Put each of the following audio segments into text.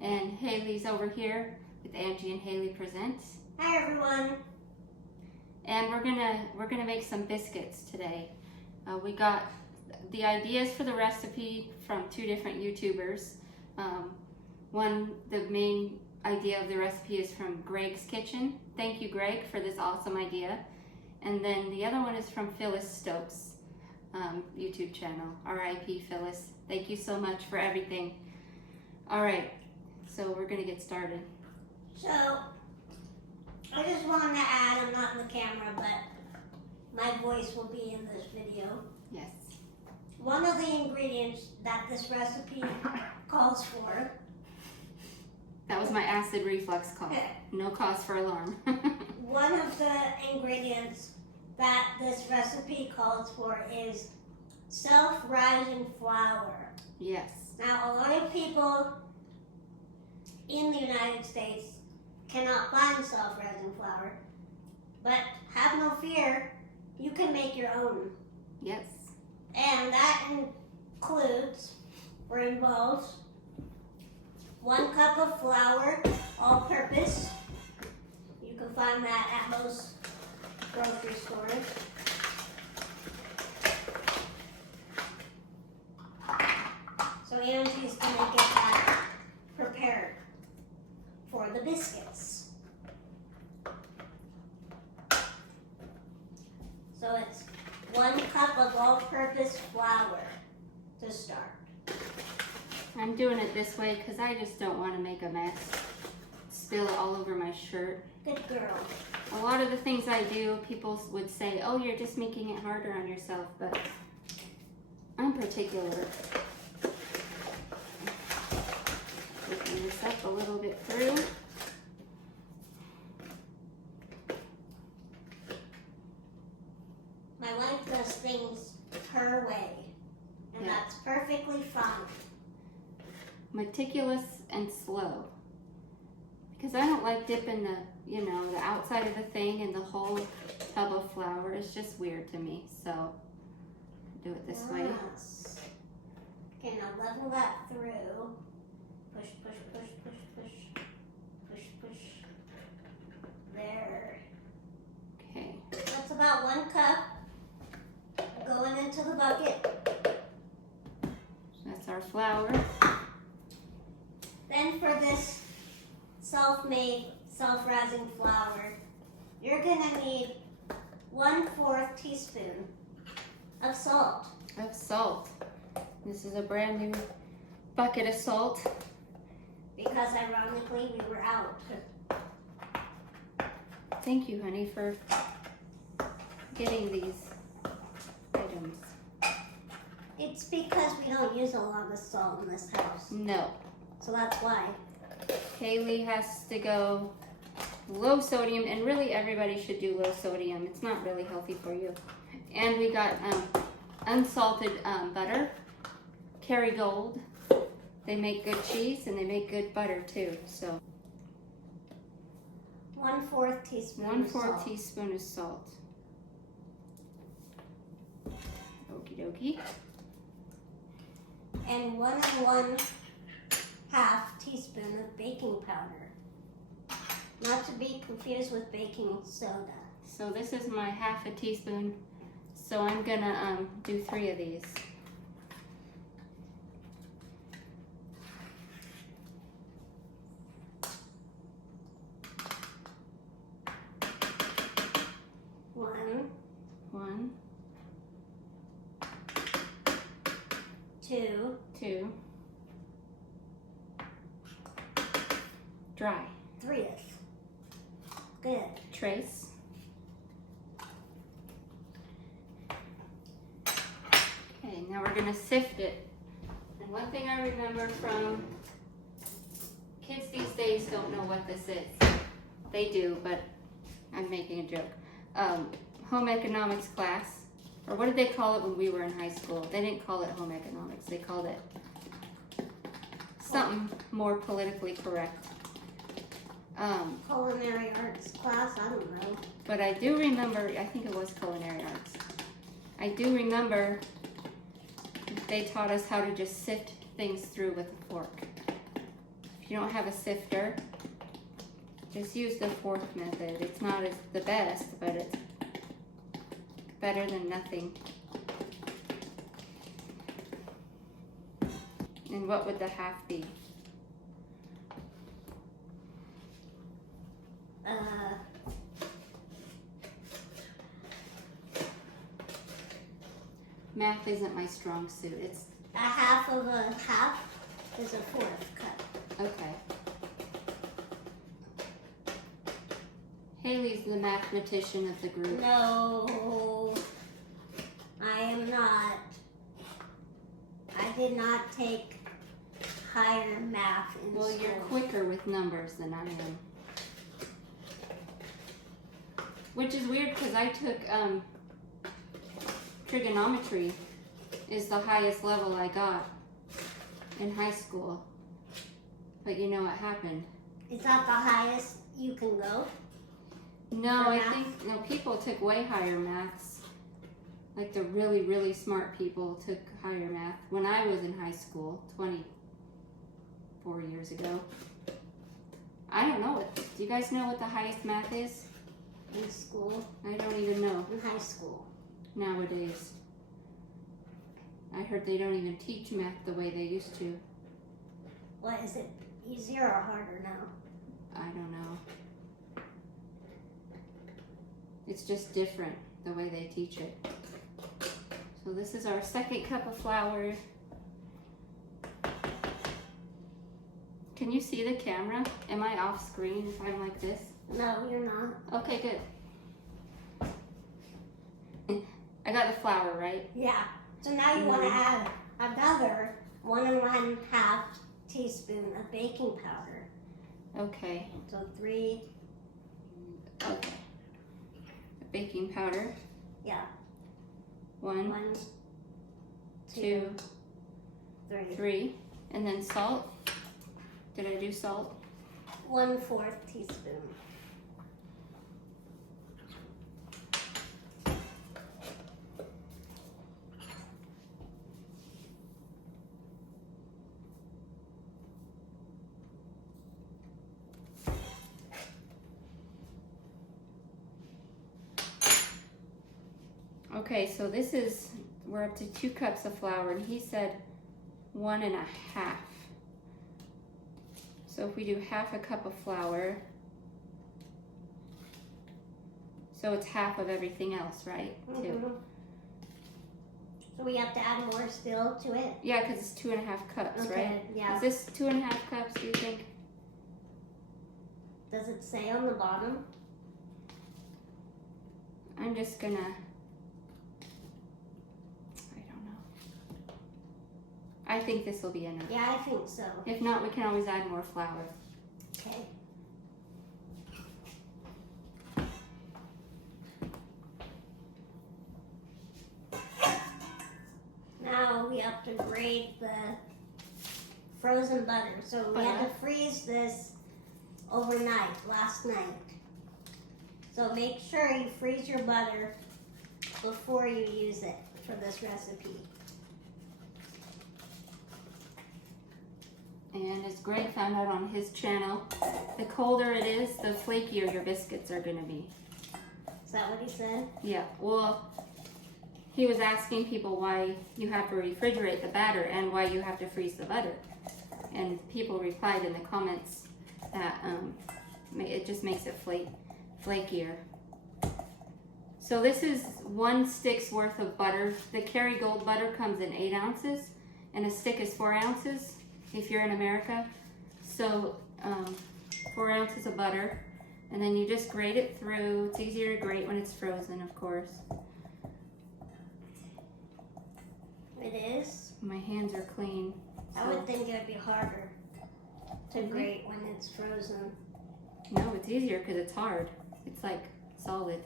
And Haley's over here with Angie and Haey Presents. Hi everyone. And we're gonna make some biscuits today. We got the ideas for the recipe from two different YouTubers. The main idea of the recipe is from Greg's Kitchen. Thank you, Greg, for this awesome idea. And then the other one is from Phyllis Stokes' YouTube channel. R.I.P. Phyllis. Thank you so much for everything. All right, so we're gonna get started. So, I just wanted to add, I'm not in the camera, but my voice will be in this video. Yes. One of the ingredients that this recipe calls for. That was my acid reflux call. No cause for alarm. One of the ingredients that this recipe calls for is self-rising flour. Yes. Now, a lot of people in the United States cannot find self-rising flour, but have no fear, you can make your own. Yes. And that includes, or involves, 1 cup of flour, all-purpose. You can find that at most grocery stores. So Angie's going to get that prepared for the biscuits. So it's 1 cup of all-purpose flour to start. I'm doing it this way because I just don't want to make a mess. Spill it all over my shirt. Good girl. A lot of the things I do, people would say, oh, you're just making it harder on yourself, but I'm particular. Open this up a little bit through. My wife does things her way, and Yeah. that's perfectly fine. Meticulous and slow. Because I don't like dipping the outside of the thing in the whole tub of flour. It's just weird to me, so do it this way. Yes. Okay, now level that through. Push, push, push, push, push. Push, push. There. Okay. That's about 1 cup going into the bucket. That's our flour. Then for this self-made, self-rising flour, you're gonna need 1/4 teaspoon of salt. Of salt. This is a brand new bucket of salt. Because ironically, we were out. Thank you, honey, for getting these items. It's because we don't use a lot of salt in this house. No. So that's why. Haley has to go low sodium, and really everybody should do low sodium. It's not really healthy for you. And we got unsalted butter, Kerrygold. They make good cheese and they make good butter too. So 1/4 teaspoon. 1/4 of salt. teaspoon of salt. Okie dokie. And 1½ teaspoon of baking powder. Not to be confused with baking soda. So this is my 1/2 teaspoon. So I'm gonna do 3 of these. One, 2, 2. Dry. 3. Good. Trace. Okay, now we're gonna sift it. And one thing I remember from kids these days don't know what this is. They do, but I'm making a joke. Home economics class, or what did they call it when we were in high school? They didn't call it home economics. They called it something more politically correct. Culinary arts class, I don't know. But I do remember, I think it was culinary arts. I do remember they taught us how to just sift things through with a fork. If you don't have a sifter, just use the fork method. It's not the best, but it's better than nothing. And what would the half be? Math isn't my strong suit. It's a half of a half is a fourth cup. okay. Haley's the mathematician of the group. No, I am not. I did not take higher math in Well, school. you're quicker with numbers than I am. Which is weird because I took trigonometry is the highest level I got in high school. But you know what happened? Is that the highest you can go? No, For I math? think people took way higher maths. Like the really, really smart people took higher math. When I was in high school, 24 years ago. I don't know it. Do you guys know what the highest math is? In school? I don't even know In high school. nowadays. I heard they don't even teach math the way they used to. What is it? Easier or harder now? I don't know. It's just different the way they teach it. So this is our second cup of flour. Can you see the camera? Am I off screen if I'm like this? No, you're not. Okay, good. I got the flour, right? Yeah. So now you want to add another 1.5 teaspoon of baking powder. Okay. So 3. Okay. Baking powder. Yeah. 1, 1, 2, 2, 3. 3. And then salt. Did I do salt? 1/4 teaspoon. Okay, so this is, we're up to 2 cups of flour, and he said 1.5. So if we do half a cup of flour, so it's half of everything else, right? Too. So we have to add more still to it? Yeah, because it's 2.5 cups, Okay, right? yeah. Is this 2.5 cups, do you think? Does it say on the bottom? I'm just gonna, I don't know. I think this will be enough. Yeah, I think so. If not, we can always add more flour. Okay. Now we have to grate the frozen butter. So we had to freeze this overnight, last night. So make sure you freeze your butter before you use it for this recipe. And as Greg found out on his channel, the colder it is, the flakier your biscuits are gonna be. Is that what he said? Yeah, well, he was asking people why you have to refrigerate the batter and why you have to freeze the butter. And people replied in the comments that it just makes it flakier. So this is 1 stick's worth of butter. The Kerrygold butter comes in 8 ounces, and a stick is 4 ounces if you're in America. So 4 ounces of butter, and then you just grate it through. It's easier to grate when it's frozen, of course. It is? My hands are clean. I would think it would be harder to grate when it's frozen. No, it's easier because it's hard. It's like solid.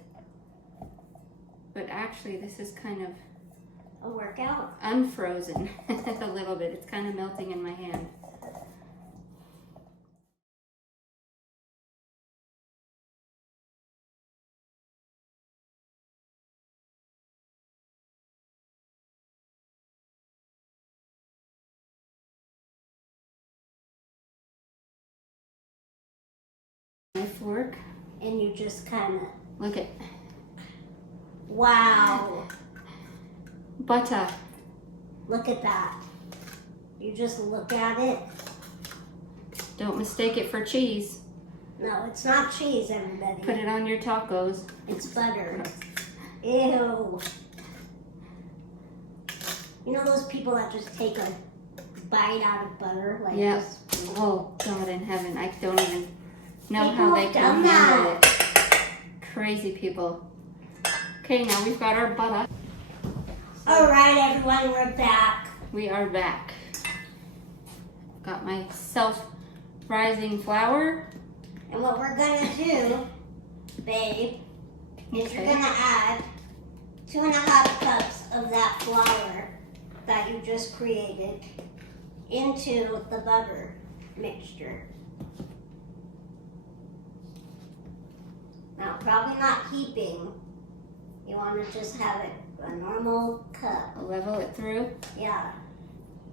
But actually, this is kind of A workout? unfrozen a little bit. It's kind of melting in my hand. My fork. and you just kind of, Look at wow, butter. look at that. You just look at it. Don't mistake it for cheese. No, it's not cheese, everybody. Put it on your tacos. It's butter. Ew. You know those people that just take a bite out of butter? Like Yep. this? Oh, God in heaven. I don't even know People how they have can done handle that. it. Crazy people. Okay, now we've got our butter. All right, everyone, we're back. We are back. Got my self-rising flour. And what we're gonna do, babe, is Okay. you're gonna add 2.5 cups of that flour that you just created into the butter mixture. Now, probably not heaping. You want to just have it a normal cup. Level it through. Yeah.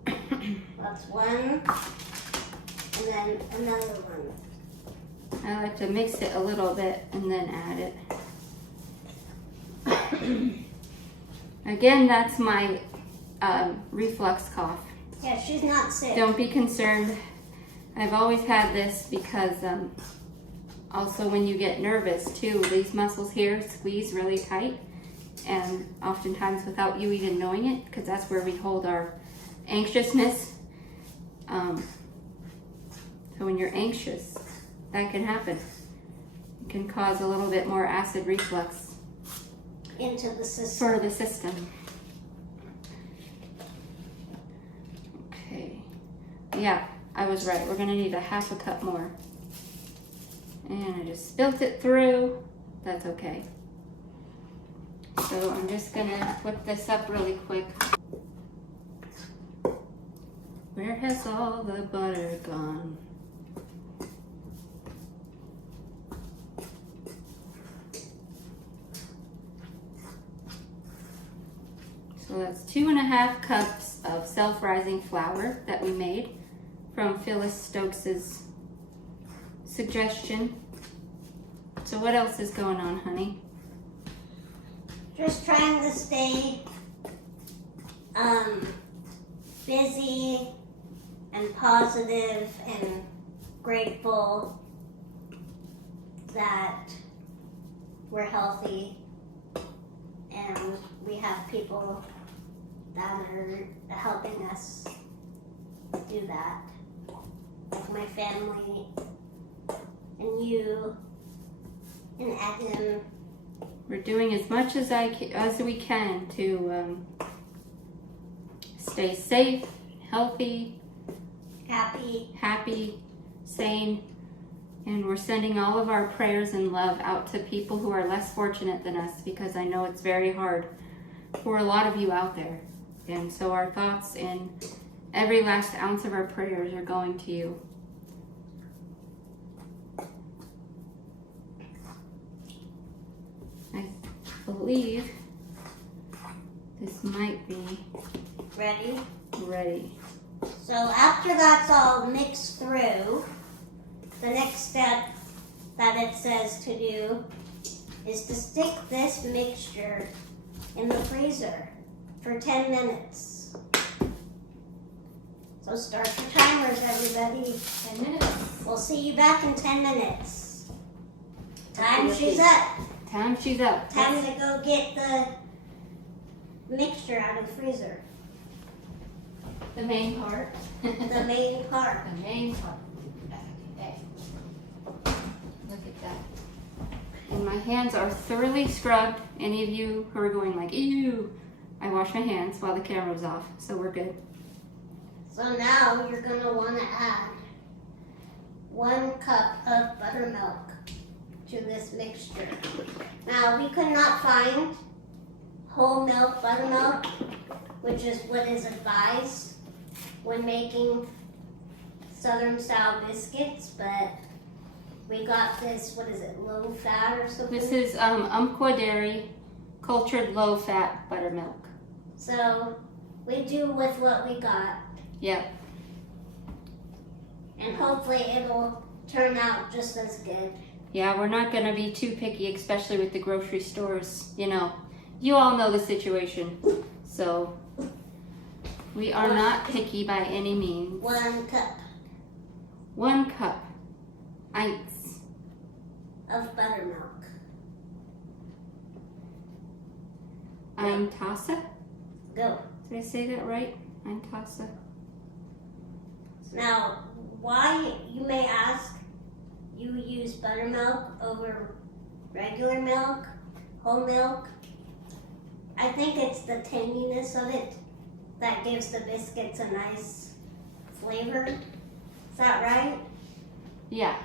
That's one. And then another one. I like to mix it a little bit and then add it. Again, that's my reflux cough. Yeah, she's not sick. Don't be concerned. I've always had this because also when you get nervous too, these muscles here squeeze really tight, and oftentimes without you even knowing it, because that's where we hold our anxiousness. So when you're anxious, that can happen. It can cause a little bit more acid reflux Into the system. for the system. Okay. Yeah, I was right. We're gonna need a 1/2 cup more. And I just spilt it through. That's okay. So I'm just gonna whip this up really quick. Where has all the butter gone? So that's 2.5 cups of self-rising flour that we made from Phyllis Stokes's suggestion. So what else is going on, honey? Just trying to stay busy and positive and grateful that we're healthy and we have people that are helping us do that. Like my family and you and Adam. We're doing as much as we can to stay safe, healthy, happy, sane, and we're sending all of our prayers and love out to people who are less fortunate than us, because I know it's very hard for a lot of you out there. And so our thoughts and every last ounce of our prayers are going to you. I believe this might be ready. So after that's all mixed through, the next step that it says to do is to stick this mixture in the freezer for 10 minutes. So start your timers, everybody. 10 minutes. We'll see you back in 10 minutes. Time she's up. Time she's up. Time to go get the mixture out of the freezer. The main part. The main part. The main part. Okay. Look at that. And my hands are thoroughly scrubbed. Any of you who are going like, ew, I washed my hands while the camera was off, so we're good. So now you're going to want to add 1 cup of buttermilk to this mixture. Now we could not find whole milk buttermilk, which is what is advised when making southern style biscuits, but we got this, what is it, low fat or something? This is Umpqua Dairy cultured low fat buttermilk. So we do with what we got, Yep. and hopefully it'll turn out just as good. Yeah, we're not gonna be too picky, especially with the grocery stores. You know, you all know the situation. So we are not picky by any means. 1 cup 1 cup. Eins. of buttermilk. Ein Tasse? Go. Did I say that right? Ein Tasse. Now, why, you may ask, you use buttermilk over regular milk, whole milk? I think it's the tanginess of it that gives the biscuits a nice flavor. Is that right? Yeah.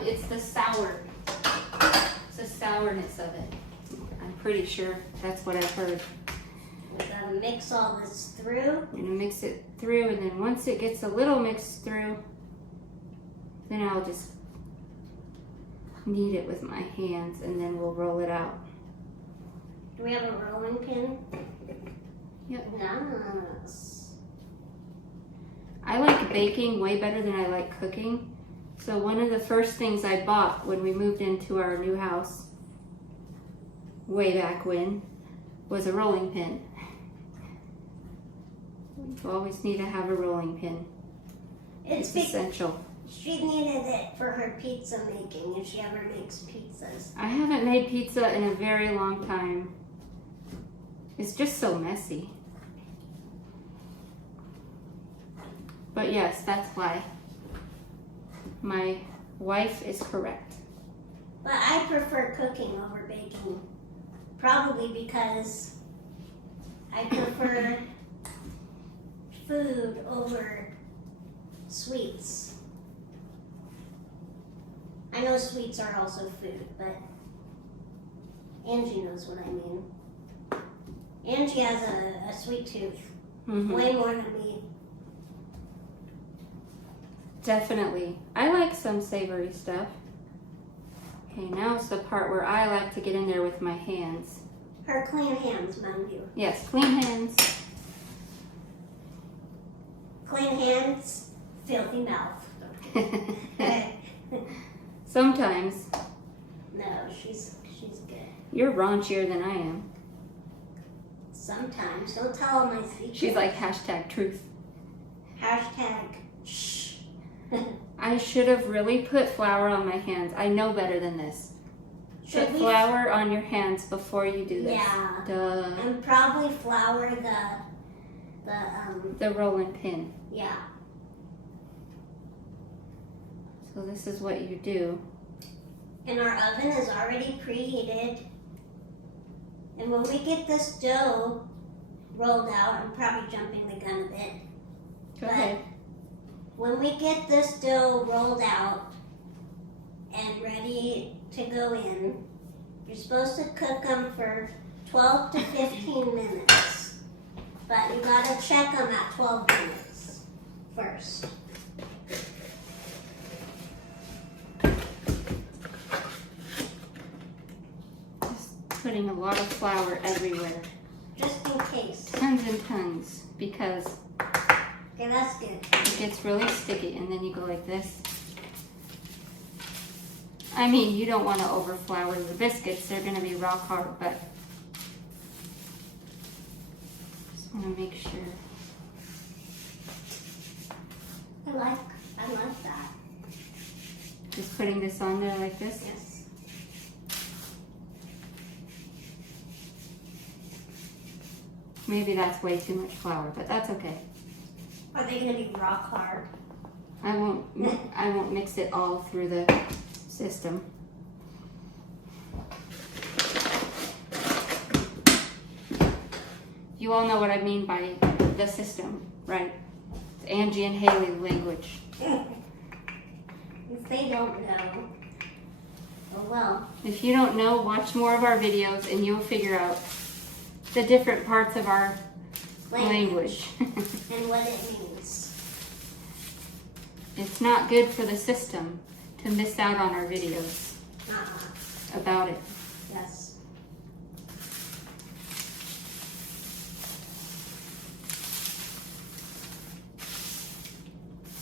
It's the sour. It's the sourness of it. I'm pretty sure that's what I've heard. We gotta mix all this through. I'm gonna mix it through, and then once it gets a little mixed through, then I'll just knead it with my hands, and then we'll roll it out. Do we have a rolling pin? Yep. Nice. I like baking way better than I like cooking. So one of the first things I bought when we moved into our new house, way back when, was a rolling pin. You always need to have a rolling pin. It's essential. She needed it for her pizza making, if she ever makes pizzas. I haven't made pizza in a very long time. It's just so messy. But yes, that's why my wife is correct. But I prefer cooking over baking. Probably because I prefer food over sweets. I know sweets are also food, but Angie knows what I mean. Angie has a sweet tooth, way more than me. Definitely. I like some savory stuff. Okay, now it's the part where I like to get in there with my hands. Her clean hands, mind you. Yes, clean hands. Clean hands, filthy mouth. Sometimes. No, she's good. You're raunchier than I am. Sometimes. Don't tell all my secrets. She's like hashtag truth. Hashtag shh. I should have really put flour on my hands. I know better than this. Put flour on your hands before you do this. Yeah. Duh. And probably flour The rolling pin. yeah. So this is what you do. And our oven is already preheated. And when we get this dough rolled out, I'm probably jumping the gun a bit. Go ahead. When we get this dough rolled out and ready to go in, you're supposed to cook them for 12 to 15 minutes. But you gotta check them at 12 minutes first. Just putting a lot of flour everywhere. Just in case. Tons and tons, because Okay, that's good. it gets really sticky, and then you go like this. I mean, you don't want to overflour the biscuits. They're going to be rock hard, but just want to make sure. I like that. Just putting this on there like this. Yes. Maybe that's way too much flour, but that's okay. Are they gonna be rock hard? I won't mix it all through the system. You all know what I mean by the system, right? It's Angie and Haey language. If they don't know, oh well. If you don't know, watch more of our videos and you'll figure out the different parts of our language. And what it means. It's not good for the system to miss out on our videos about it. Yes.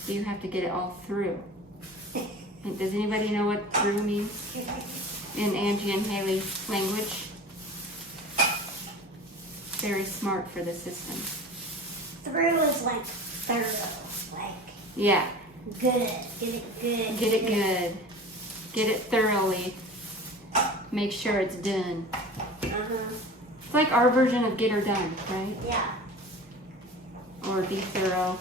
So you have to get it all through. And does anybody know what through means in Angie and Haey language? Very smart for the system. Through is like thorough, like Yeah. good, get it good. Get it good. Get it thoroughly. Make sure it's done. It's like our version of get her done, right? Yeah. Or be thorough.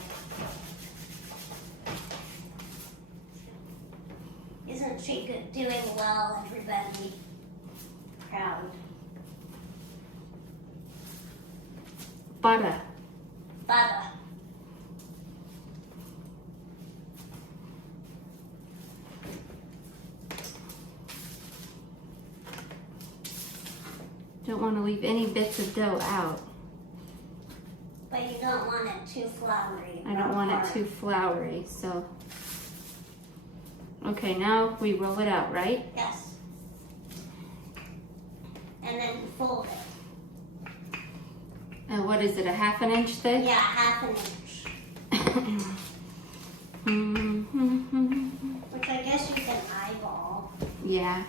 Isn't she good, doing well, everybody? Proud. Butter. Butter. Don't want to leave any bits of dough out. But you don't want it too floury. I don't want it too floury, so. Okay, now we roll it out, right? Yes. And then fold it. And what is it, a 1/2 inch thick? Yeah, 1/2 inch. Which I guess you can eyeball. Yeah,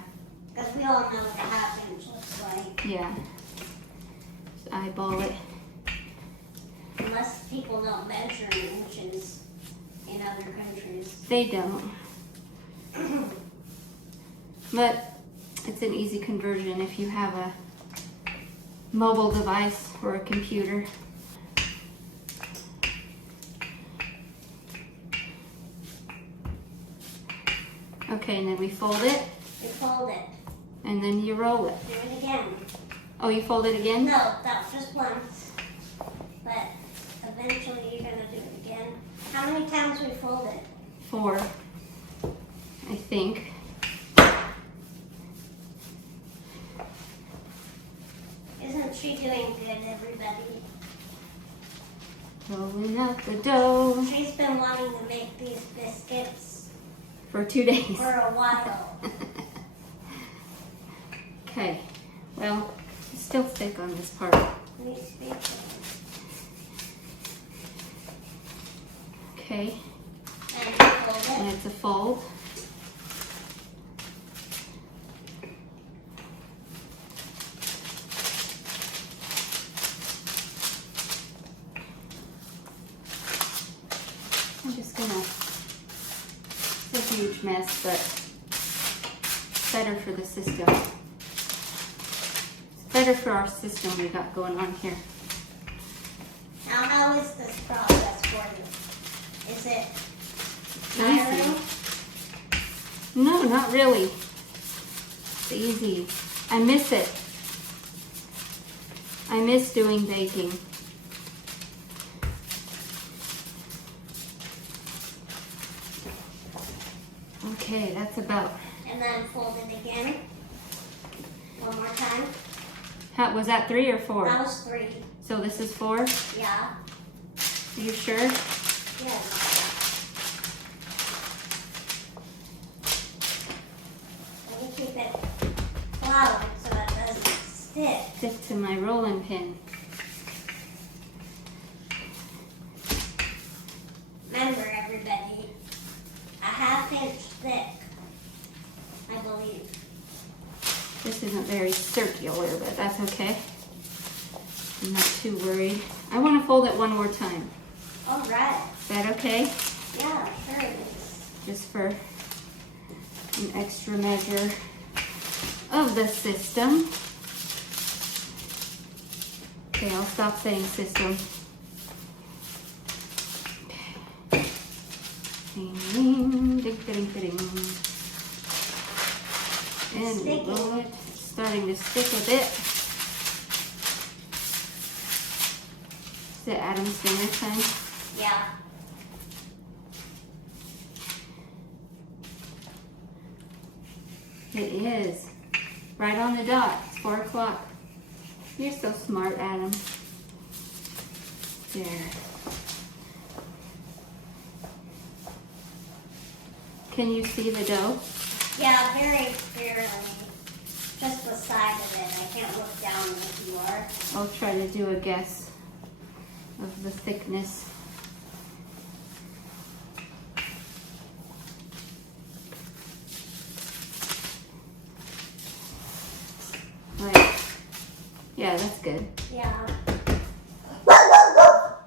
Because we all know what a 1/2 inch looks like. yeah. Just eyeball it. Unless people don't measure in inches in other countries. They don't. But it's an easy conversion if you have a mobile device or a computer. Okay, and then we fold it, You fold it. and then you roll it. Do it again. Oh, you fold it again? No, that was just once. But eventually you're going to do it again. How many times we fold it? 4, I think. Isn't she doing good, everybody? Rolling out the dough She's been wanting to make these biscuits for 2 days. for a while. Okay, well, it's still thick on this part. Let me speak. Okay, And you fold and it. it's a fold. I'm just gonna, it's a huge mess, but it's better for the system. It's better for our system we got going on here. Now, how is this process for you? Is it tiring? No, not really. It's easy. I miss it. I miss doing baking. Okay, that's about. And then fold it again. One more time. How, was that 3 or 4? That was 3. So this is 4? Yeah. Are you sure? Yes. Let me keep it floured so it doesn't stick. Stick to my rolling pin. Remember, everybody, a 1/2 inch thick, I believe. This isn't very circular, but that's okay. I'm not too worried. I want to fold it one more time. All right. Is that okay? Yeah, sure it is. Just for an extra measure of the system. Okay, I'll stop saying system. Okay. Ding, ding, ding, ding, ding. And we roll it. It's starting to stick a bit. Is it Adam's dinner time? Yeah. It is. Right on the dot. It's 4 o'clock. You're so smart, Adam. There. Can you see the dough? Yeah, very barely. Just the side of it. I can't look down if you are. I'll try to do a guess of the thickness. Yeah, that's good. Yeah.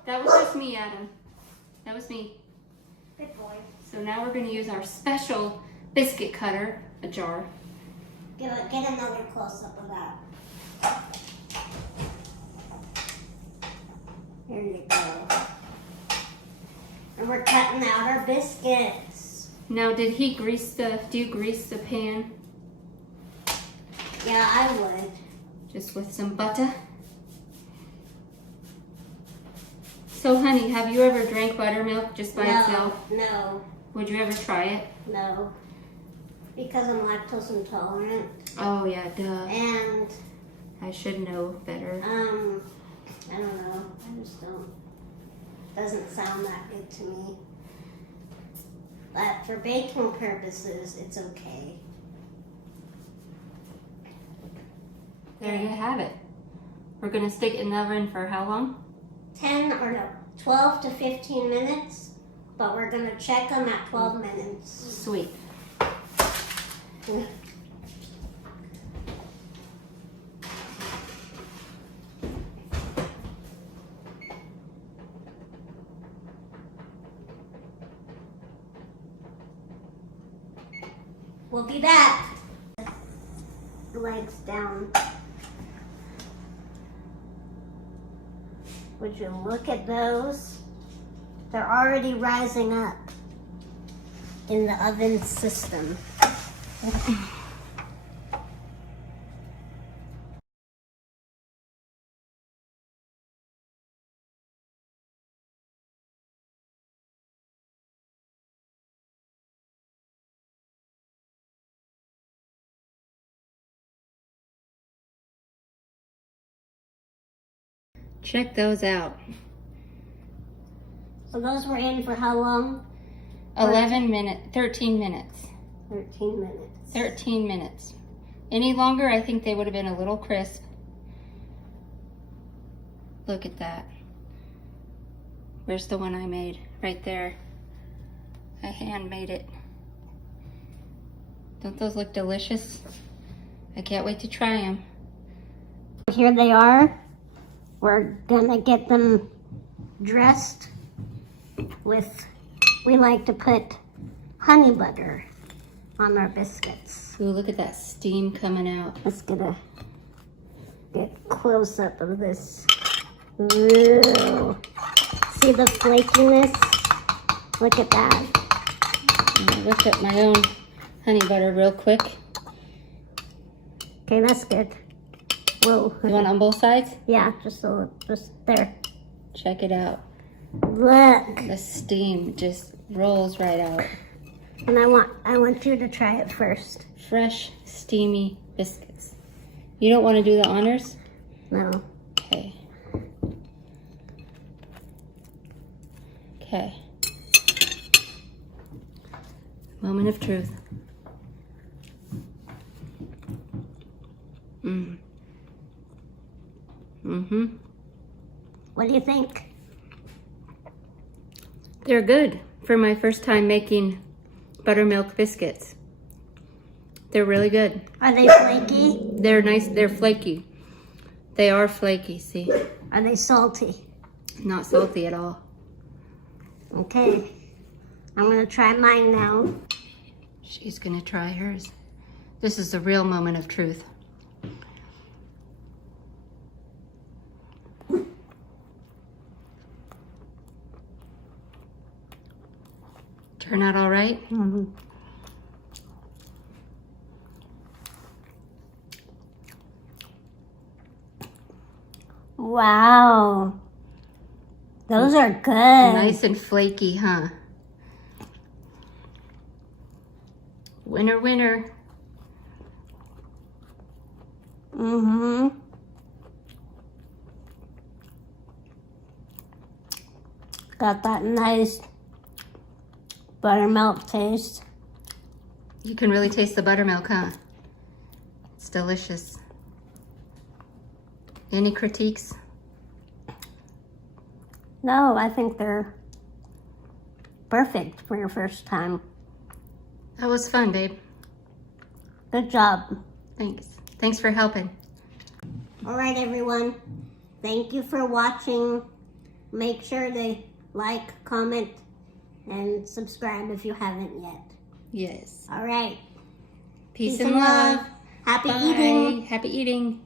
That was just me, Adam. That was me. Good boy. So now we're going to use our special biscuit cutter, a jar. Get another close-up of that. Here you go. And we're cutting out our biscuits. Now, do you grease the pan? Yeah, I would. Just with some butter? So, honey, have you ever drank buttermilk just by itself? No, Would you ever try it? no. Because I'm lactose intolerant. Oh, yeah, duh. And, I should know better. I don't know. I just don't. Doesn't sound that good to me. But for baking purposes, it's okay. There you have it. We're going to stick it in the oven for how long? 12 to 15 minutes, but we're going to check them at 12 minutes. Sweet. We'll be back. Legs down. Would you look at those? They're already rising up in the oven system. Check those out. So those were in for how long? 13 minutes. 13 minutes. 13 minutes. Any longer, I think they would have been a little crisp. Look at that. Where's the one I made? Right there. I hand made it. Don't those look delicious? I can't wait to try them. Here they are. We're gonna get them dressed with, we like to put honey butter on our biscuits. Ooh, look at that steam coming out. Let's get a close up of this. Ooh. See the flakiness? Look at that. I'm gonna whip up my own honey butter real quick. Okay, that's good. Whoa. You want on both sides? Yeah, just there. Check it out. Look. The steam just rolls right out. And I want you to try it first. Fresh, steamy biscuits. You don't want to do the honors? No. Okay. Okay. Moment of truth. What do you think? They're good for my first time making buttermilk biscuits. They're really good. Are they flaky? They're nice. They're flaky. They are flaky, see? Are they salty? Not salty at all. Okay. I'm going to try mine now. She's gonna try hers. This is the real moment of truth. Turn out all right? Mm-hmm. Wow. Those are good. Nice and flaky, huh? Winner, winner. Mm-hmm. Got that nice buttermilk taste. You can really taste the buttermilk, huh? It's delicious. Any critiques? No, I think they're perfect for your first time. That was fun, babe. Good job. Thanks. Thanks for helping. All right, everyone. Thank you for watching. Make sure to like, comment, and subscribe if you haven't yet. Yes. All right. Peace and love. Happy Bye. eating. Happy eating.